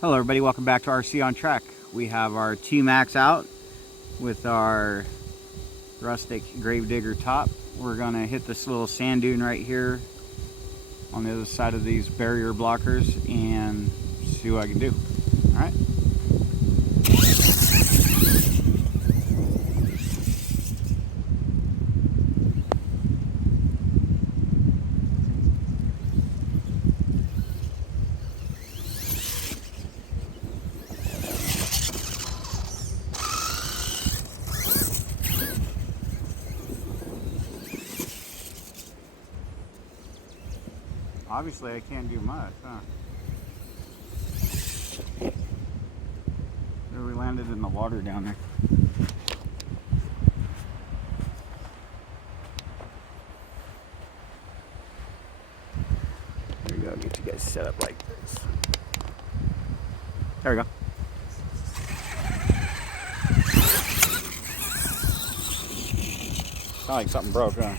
Hello everybody, welcome back to RC on Track. We have our TMax out with our rustic gravedigger top. We're going to hit this little sand dune right here on the other side of these barrier blockers and see what I can do. Alright. Obviously I can't do much, huh? There, we landed in the water down there. There we go, get you guys set up like this. There we go. Sound like something broke, huh?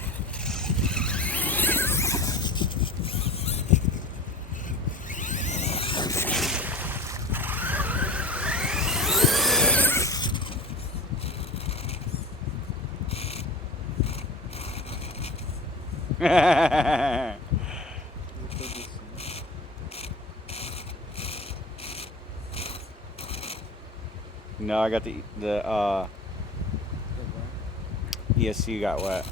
No, I got the ESC got wet.